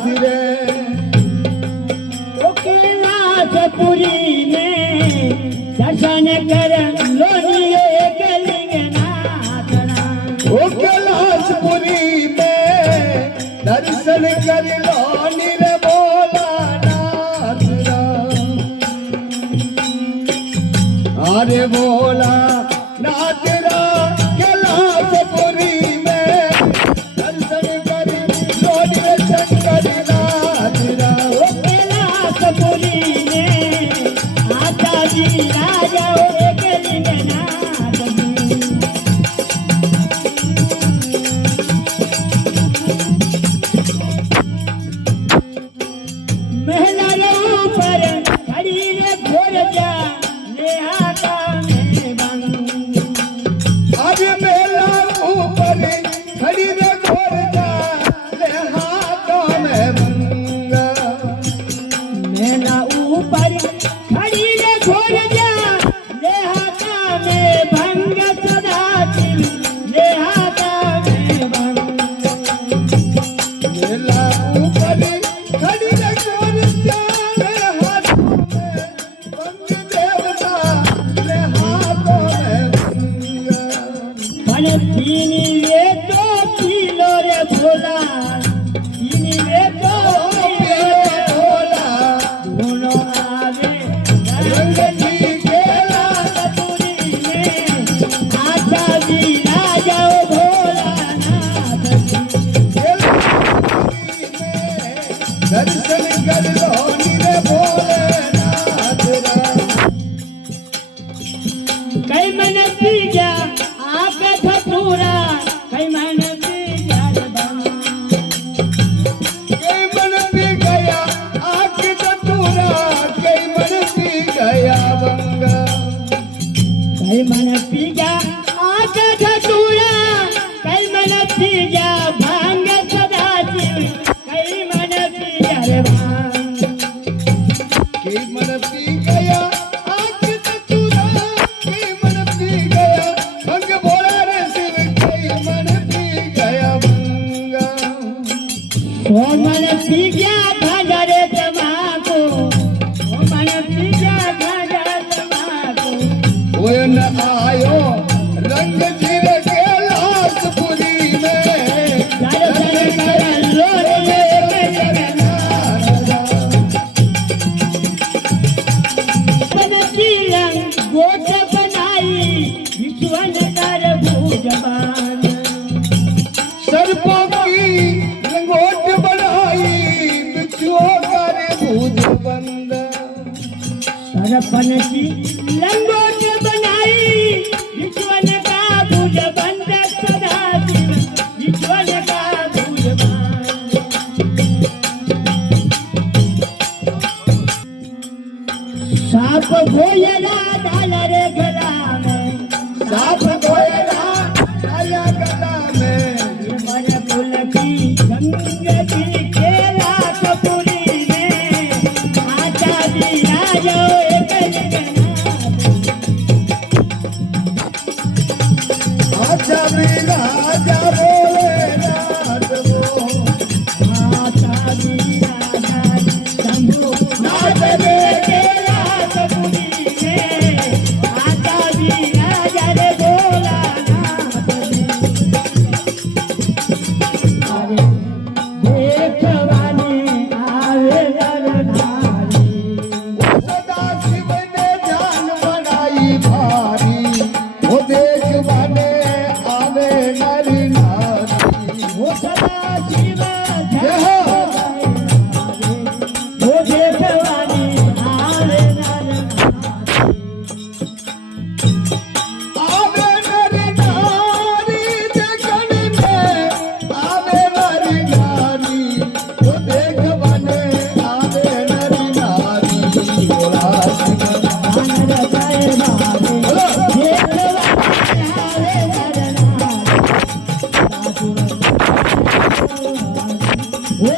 नाथ रे कैलासपुरी में दर्शन कर लोनिए के लिंगनाथ राम। ओ कैलासपुरी में दर्शन कर लोनी रे भोला नाथ राम। अरे भोला नाथ राम कैलासपुरी में दर्शन कर लोनी रे शंकर नाथ राम। ओ कैलासपुरी में आता जी राजा एक लिंगनाथ जी। महला ऊपर खड़ी रे घोर जा ले आता में बंग। अब मेला ऊपर खड़ी रे घोर जा ले हाथों में बंगा। महला ऊपर खड़ी रे घोर जा ले आता में भंग सदा शिव ले आता में भंग। मेला ऊपर खड़ी रे घोर जा ले हाथों में बंग देवता ले हाथों में बंगा। मन तीनी वे तो किलो रे भोला तीनी वे तो भोला दोनों आवे रंग जी केला कैलासपुरी में आशा जी राजा भोला नाथ जी। दर्शन कर लोनी रे भोलेनाथ राम। कई मन पीजा आके धतूरा कई मन पीजा रे बंग। कई मन पी गया आँख चतुरा, कई मन पी गया बंगा। कई मन पीजा आके धतूरा कई मन पीजा भांग सदा शिव कई मन पीजा रे भांग। कई मन पी गया आँख चतुरा, कई मन पी गया भंग भोला रे शिव, कई मन पी गया बंगा। ओ मन पीजा भांग रे तमाको ओ मन पीजा भांग तमाको। वो न आयो रंग जीर कैलासपुरी में दर्शन कर लोनिए के लिंगनाथ राम। पद की रंग गोट बनाई विश्वन कर भुजबान। सर्पों की लंगोट बढ़ाई बिच्छुओं कर भूज बंद। सरपन की लंगोट बनाई विश्वन का भुज बंद सदा शिव विश्वन का भुजबान। साप भोयला डाल रे गला में साफ गोयला आया गला में। मन फूल की गंगती कैलासपुरी में आचा जी राजा एक लिंगनाथ। आजा भी राजा भोलेनाथ वो आचा जी राजा शंभु नाथ रे कैलासपुरी में आचा जी राजा रे भोला नाथ जी। अरे देखवाने आवे नर नारी सदा शिव ने जान बनाई भारी, वो देखवाने आवे नर नारी। वो सदा शिव जय हो। वो देखवाने आवे नर आवे नर नारी देखन में, आवे नर नारी वो देखवाने आवे नर नारी। भोला शिव नारी रचाए भावे देखवाने आवे नर नारी। वो